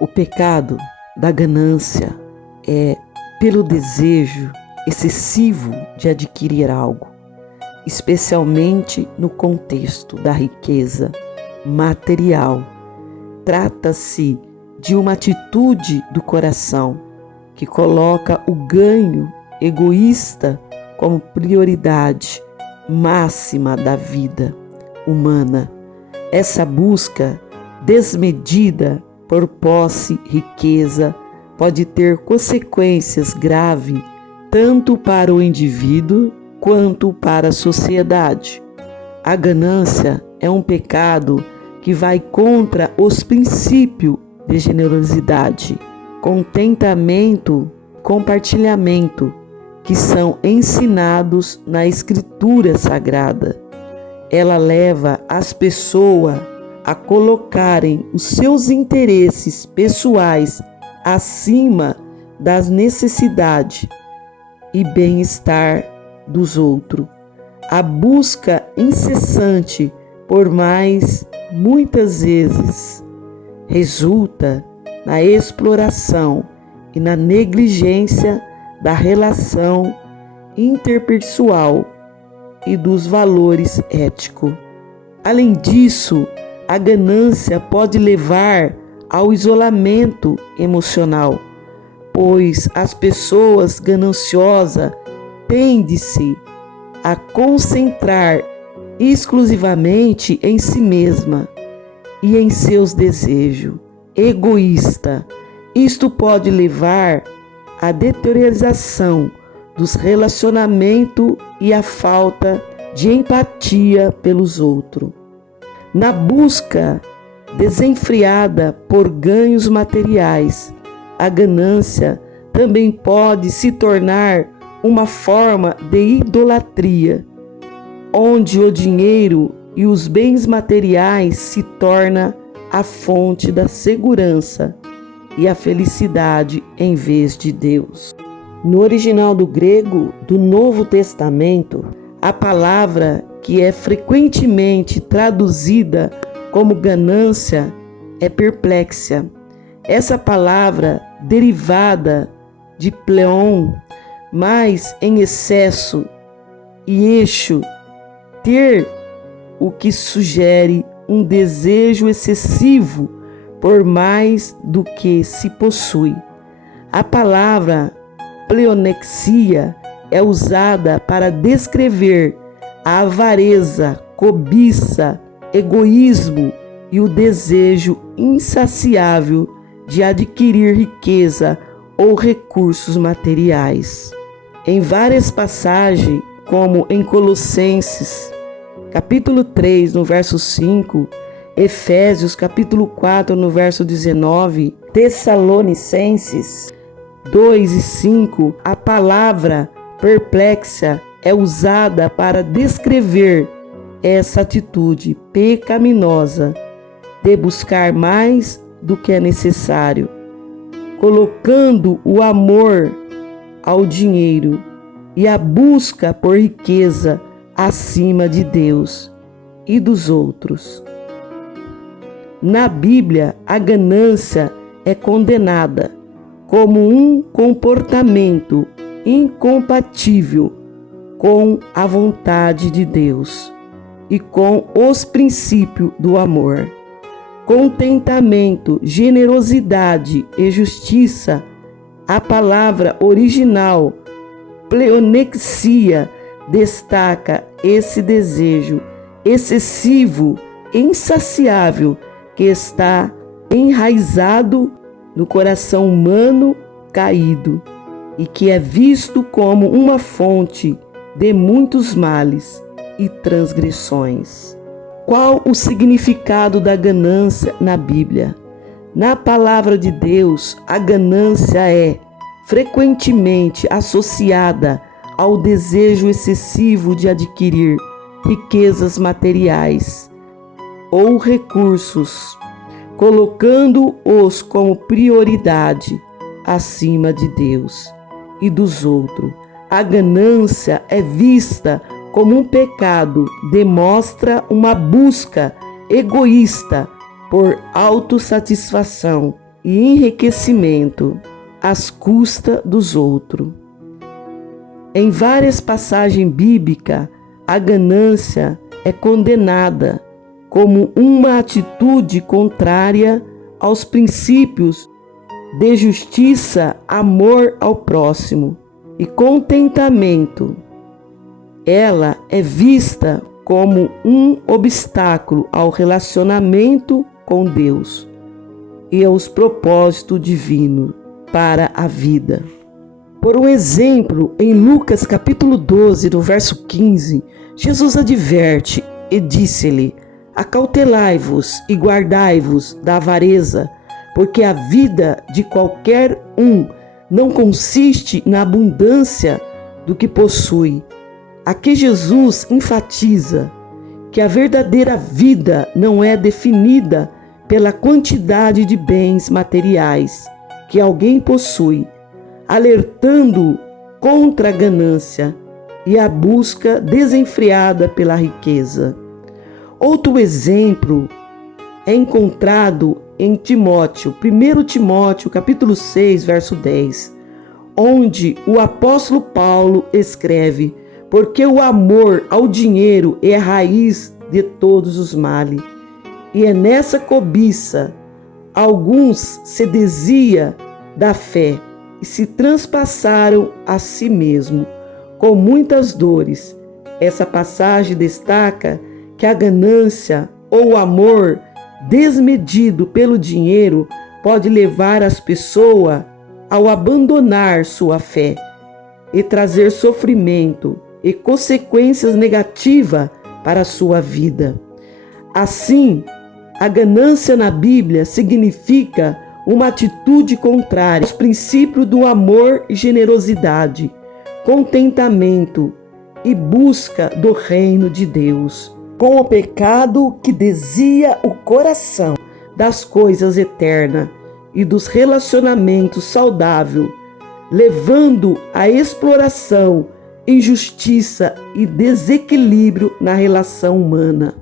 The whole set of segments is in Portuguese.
O pecado da ganância é pelo desejo excessivo de adquirir algo, especialmente no contexto da riqueza material. Trata-se de uma atitude do coração que coloca o ganho egoísta como prioridade máxima da vida humana. Essa busca desmedida por posse, riqueza, pode ter consequências graves tanto para o indivíduo quanto para a sociedade. A ganância é um pecado que vai contra os princípios de generosidade, contentamento, compartilhamento, que são ensinados na Escritura Sagrada. Ela leva as pessoas a colocarem os seus interesses pessoais acima das necessidades e bem-estar dos outros. A busca incessante por mais, muitas vezes, resulta na exploração e na negligência da relação interpessoal e dos valores éticos. Além disso, a ganância pode levar ao isolamento emocional, pois as pessoas gananciosas tendem-se a concentrar exclusivamente em si mesma e em seus desejos egoístas. Isto pode levar à deterioração dos relacionamentos e à falta de empatia pelos outros. Na busca desenfreada por ganhos materiais, a ganância também pode se tornar uma forma de idolatria, onde o dinheiro e os bens materiais se tornam a fonte da segurança e a felicidade em vez de Deus. No original do grego do Novo Testamento, a palavra que é frequentemente traduzida como ganância é perplexia. Essa palavra, derivada de pleon, mas em excesso, e eixo, ter, o que sugere um desejo excessivo por mais do que se possui. A palavra pleonexia é usada para descrever a avareza, cobiça, egoísmo e o desejo insaciável de adquirir riqueza ou recursos materiais. Em várias passagens, como em Colossenses, capítulo 3, no verso 5, Efésios, capítulo 4, no verso 19, Tessalonicenses 2 e 5, a palavra perplexa é usada para descrever essa atitude pecaminosa de buscar mais do que é necessário, colocando o amor ao dinheiro e a busca por riqueza acima de Deus e dos outros. Na Bíblia, a ganância é condenada como um comportamento incompatível com a vontade de Deus e com os princípios do amor. Contentamento, generosidade e justiça. A palavra original, pleonexia, destaca esse desejo excessivo, insaciável, que está enraizado no coração humano caído e que é visto como uma fonte de muitos males e transgressões. Qual o significado da ganância na Bíblia? Na palavra de Deus, a ganância é frequentemente associada ao desejo excessivo de adquirir riquezas materiais ou recursos, colocando-os como prioridade acima de Deus e dos outros. A ganância é vista como um pecado, demonstra uma busca egoísta por autossatisfação e enriquecimento às custas dos outros. Em várias passagens bíblicas, a ganância é condenada como uma atitude contrária aos princípios de justiça, amor ao próximo e contentamento. Ela é vista como um obstáculo ao relacionamento com Deus e aos propósitos divinos para a vida. Por um exemplo, em Lucas capítulo 12, no verso 15, Jesus adverte e disse-lhe: acautelai-vos e guardai-vos da avareza, porque a vida de qualquer um não consiste na abundância do que possui. Aqui Jesus enfatiza que a verdadeira vida não é definida pela quantidade de bens materiais que alguém possui, alertando contra a ganância e a busca desenfreada pela riqueza. Outro exemplo é encontrado em Timóteo, 1 Timóteo, capítulo 6, verso 10, onde o apóstolo Paulo escreve: porque o amor ao dinheiro é a raiz de todos os males, e é nessa cobiça alguns se desvia da fé e se transpassaram a si mesmo com muitas dores. Essa passagem destaca que a ganância ou o amor desmedido pelo dinheiro pode levar as pessoas ao abandonar sua fé e trazer sofrimento e consequências negativas para a sua vida. Assim, a ganância na Bíblia significa uma atitude contrária aos princípios do amor e generosidade, contentamento e busca do reino de Deus, com o pecado que desvia o coração das coisas eternas e dos relacionamentos saudáveis, levando à exploração, injustiça e desequilíbrio na relação humana.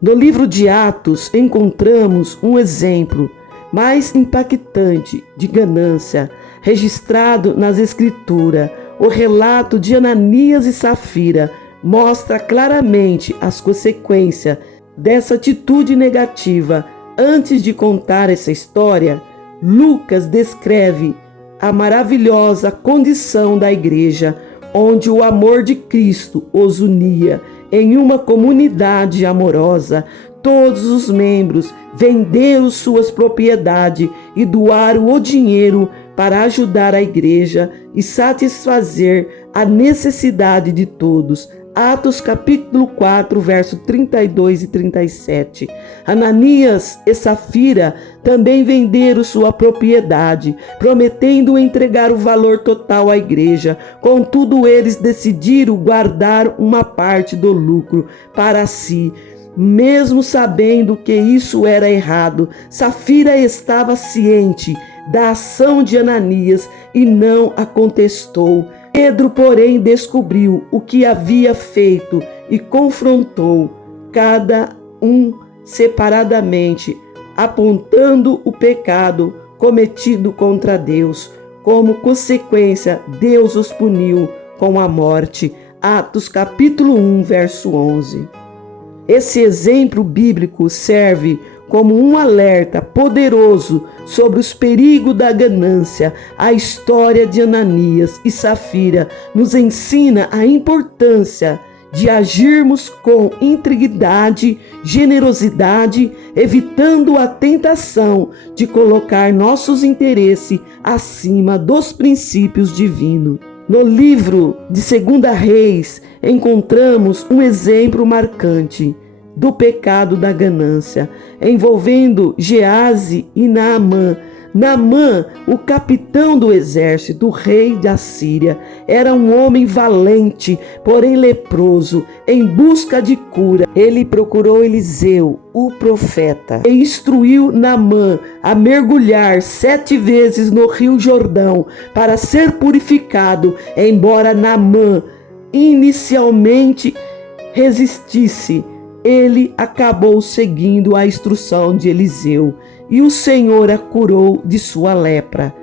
No livro de Atos encontramos um exemplo mais impactante de ganância registrado nas Escrituras. O relato de Ananias e Safira mostra claramente as consequências dessa atitude negativa. Antes de contar essa história, Lucas descreve a maravilhosa condição da igreja, onde o amor de Cristo os unia em uma comunidade amorosa. Todos os membros venderam suas propriedades e doaram o dinheiro para ajudar a igreja e satisfazer a necessidade de todos. Atos capítulo 4, verso 32 e 37. Ananias e Safira também venderam sua propriedade, prometendo entregar o valor total à igreja. Contudo, eles decidiram guardar uma parte do lucro para si, mesmo sabendo que isso era errado. Safira estava ciente da ação de Ananias e não a contestou. Pedro, porém, descobriu o que havia feito e confrontou cada um separadamente, apontando o pecado cometido contra Deus. Como consequência, Deus os puniu com a morte. Atos capítulo 1, verso 11. Esse exemplo bíblico serve como um alerta poderoso sobre os perigos da ganância. A história de Ananias e Safira nos ensina a importância de agirmos com integridade, generosidade, evitando a tentação de colocar nossos interesses acima dos princípios divinos. No livro de 2 Reis, encontramos um exemplo marcante do pecado da ganância, envolvendo Geazi e Naamã. Naamã, o capitão do exército do rei da Síria, era um homem valente, porém leproso, em busca de cura. Ele procurou Eliseu, o profeta, e instruiu Naamã a mergulhar 7 vezes no rio Jordão para ser purificado. Embora Naamã inicialmente resistisse, ele acabou seguindo a instrução de Eliseu. e o Senhor a curou de sua lepra.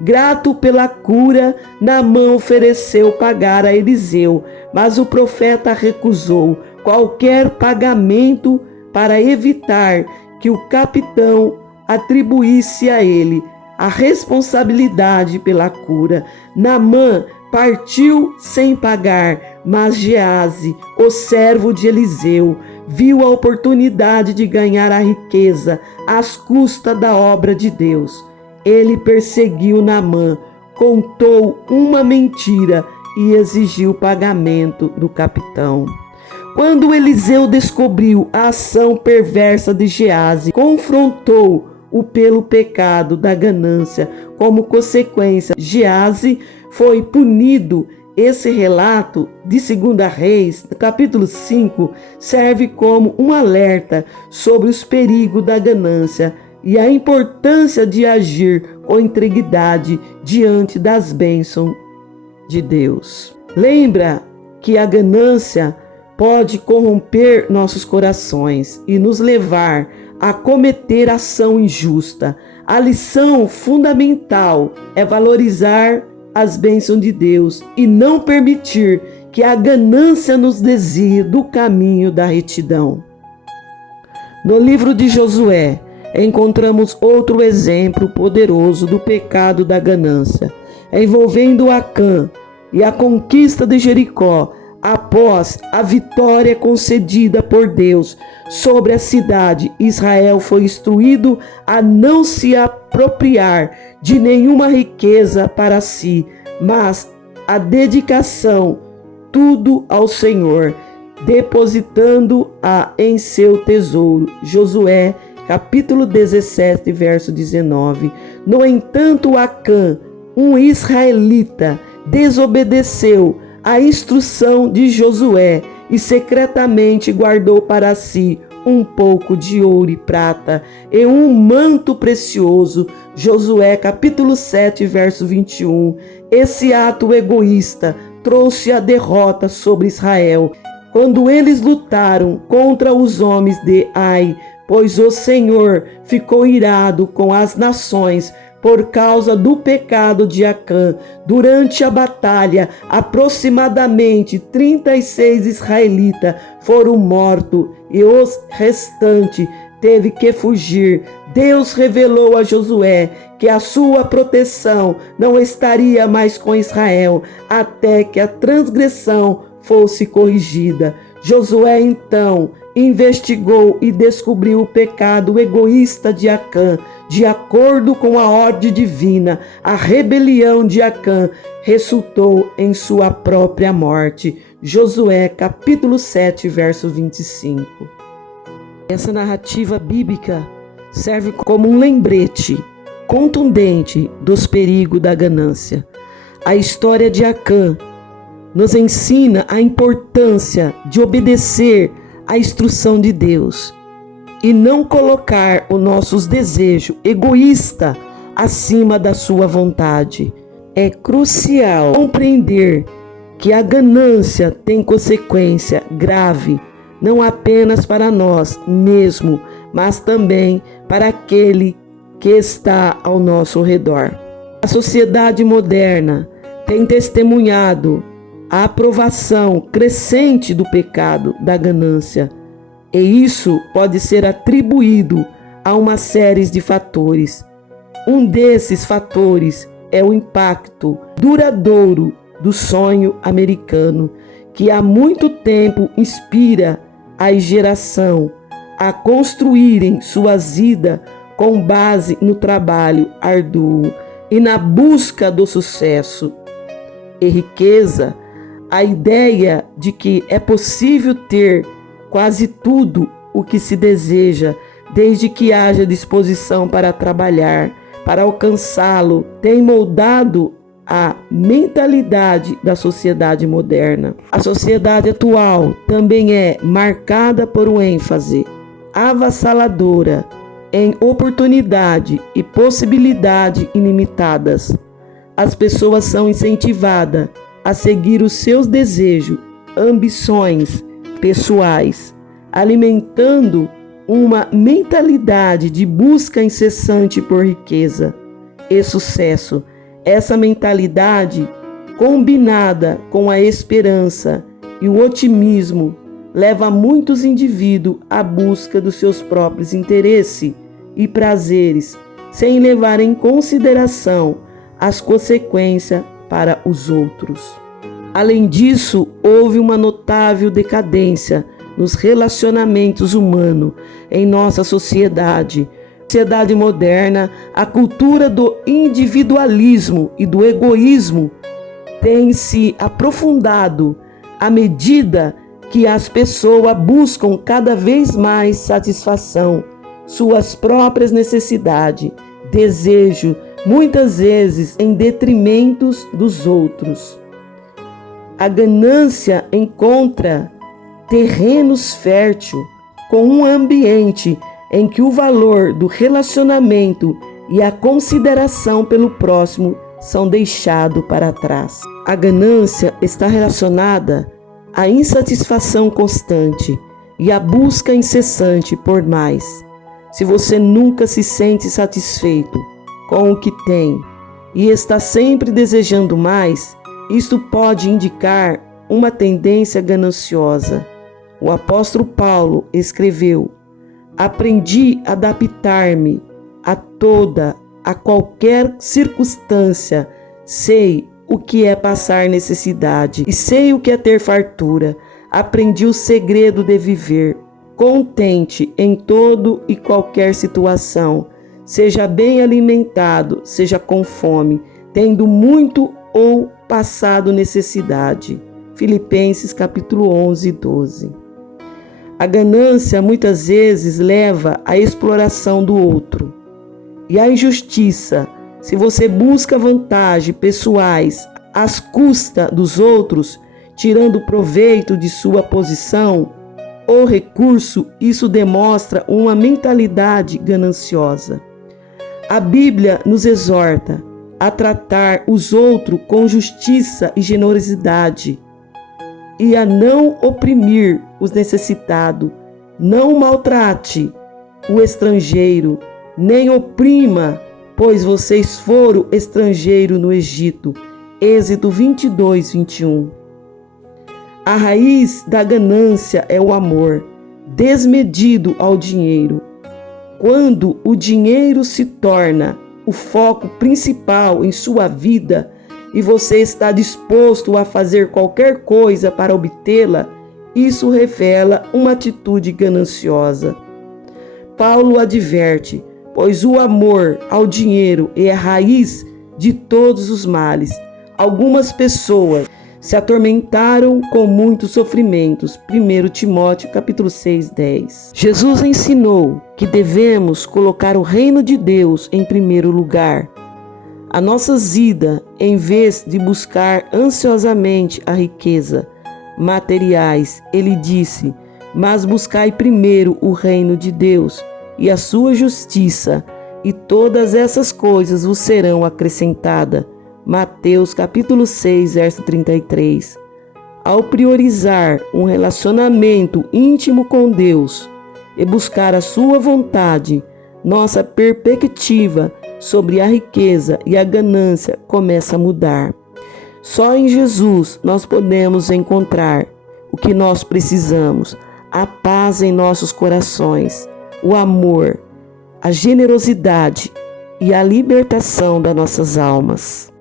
Grato pela cura, Naamã ofereceu pagar a Eliseu, mas o profeta recusou qualquer pagamento para evitar que o capitão atribuísse a ele a responsabilidade pela cura. Naamã partiu sem pagar, mas Geazi, o servo de Eliseu, viu a oportunidade de ganhar a riqueza às custas da obra de Deus. Ele perseguiu Naamã, contou uma mentira e exigiu pagamento do capitão. Quando Eliseu descobriu a ação perversa de Geazi, confrontou-o pelo pecado da ganância. Como consequência, Geazi foi punido. Esse relato de 2 Reis, capítulo 5, serve como um alerta sobre os perigos da ganância e a importância de agir com integridade diante das bênçãos de Deus. Lembra que a ganância pode corromper nossos corações e nos levar a cometer ação injusta. A lição fundamental é valorizar as bênçãos de Deus e não permitir que a ganância nos desvie do caminho da retidão. No livro de Josué, encontramos outro exemplo poderoso do pecado da ganância, envolvendo Acã e a conquista de Jericó. Após a vitória concedida por Deus sobre a cidade, Israel foi instruído a não se apropriar de nenhuma riqueza para si, mas a dedicação tudo ao Senhor, depositando-a em seu tesouro. Josué, capítulo 17, verso 19. No entanto, Acã, um israelita, desobedeceu a instrução de Josué e secretamente guardou para si um pouco de ouro e prata e um manto precioso. Josué capítulo 7, verso 21. Esse ato egoísta trouxe a derrota sobre Israel quando eles lutaram contra os homens de Ai, pois o Senhor ficou irado com as nações por causa do pecado de Acã. Durante a batalha, aproximadamente 36 israelitas foram mortos e os restantes teve que fugir. Deus revelou a Josué que a sua proteção não estaria mais com Israel até que a transgressão fosse corrigida. Josué então investigou e descobriu o pecado egoísta de Acã. De acordo com a ordem divina, a rebelião de Acã resultou em sua própria morte. Josué capítulo 7, verso 25. Essa narrativa bíblica serve como um lembrete contundente dos perigos da ganância. A história de Acã nos ensina a importância de obedecer à instrução de Deus e não colocar os nossos desejos egoístas acima da sua vontade. É crucial compreender que a ganância tem consequência grave, não apenas para nós mesmos, mas também para aquele que está ao nosso redor. A sociedade moderna tem testemunhado a aprovação crescente do pecado da ganância, e isso pode ser atribuído a uma série de fatores. Um desses fatores é o impacto duradouro do sonho americano, que há muito tempo inspira a geração a construírem suas vidas com base no trabalho árduo e na busca do sucesso e riqueza. A ideia de que é possível ter quase tudo o que se deseja, desde que haja disposição para trabalhar, para alcançá-lo, tem moldado a mentalidade da sociedade moderna. A sociedade atual também é marcada por um ênfase avassaladora em oportunidade e possibilidade ilimitadas. As pessoas são incentivadas a seguir os seus desejos, ambições pessoais, alimentando uma mentalidade de busca incessante por riqueza e sucesso. Essa mentalidade, combinada com a esperança e o otimismo, leva muitos indivíduos à busca dos seus próprios interesses e prazeres, sem levar em consideração as consequências para os outros. Além disso, houve uma notável decadência nos relacionamentos humanos em nossa sociedade. Sociedade moderna, a cultura do individualismo e do egoísmo tem se aprofundado à medida que as pessoas buscam cada vez mais satisfação, suas próprias necessidades, desejos, muitas vezes em detrimento dos outros. A ganância encontra terrenos férteis com um ambiente em que o valor do relacionamento e a consideração pelo próximo são deixados para trás. A ganância está relacionada à insatisfação constante e à busca incessante por mais. Se você nunca se sente satisfeito com o que tem e está sempre desejando mais, isto pode indicar uma tendência gananciosa. O apóstolo Paulo escreveu: aprendi a adaptar-me a qualquer circunstância, sei o que é passar necessidade e sei o que é ter fartura. Aprendi o segredo de viver contente em todo e qualquer situação, seja bem alimentado, seja com fome, tendo muito ou passado necessidade. Filipenses capítulo 11, 12. A ganância muitas vezes leva à exploração do outro e à injustiça. Se você busca vantagens pessoais às custas dos outros, tirando proveito de sua posição ou recurso, isso demonstra uma mentalidade gananciosa. A Bíblia nos exorta a tratar os outros com justiça e generosidade e a não oprimir os necessitados. Não maltrate o estrangeiro, nem oprima, pois vocês foram estrangeiros no Egito. Êxodo 22, 21. A raiz da ganância é o amor desmedido ao dinheiro. Quando o dinheiro se torna o foco principal em sua vida e você está disposto a fazer qualquer coisa para obtê-la, isso revela uma atitude gananciosa. Paulo adverte: pois o amor ao dinheiro é a raiz de todos os males. Algumas pessoas se atormentaram com muitos sofrimentos. 1 Timóteo capítulo 6, 10. Jesus ensinou que devemos colocar o reino de Deus em primeiro lugar. A nossa vida, em vez de buscar ansiosamente a riqueza materiais, ele disse: mas buscai primeiro o reino de Deus e a sua justiça, e todas essas coisas vos serão acrescentadas. Mateus capítulo 6, verso 33. Ao priorizar um relacionamento íntimo com Deus e buscar a sua vontade, nossa perspectiva sobre a riqueza e a ganância começa a mudar. Só em Jesus nós podemos encontrar o que nós precisamos: a paz em nossos corações, o amor, a generosidade e a libertação das nossas almas.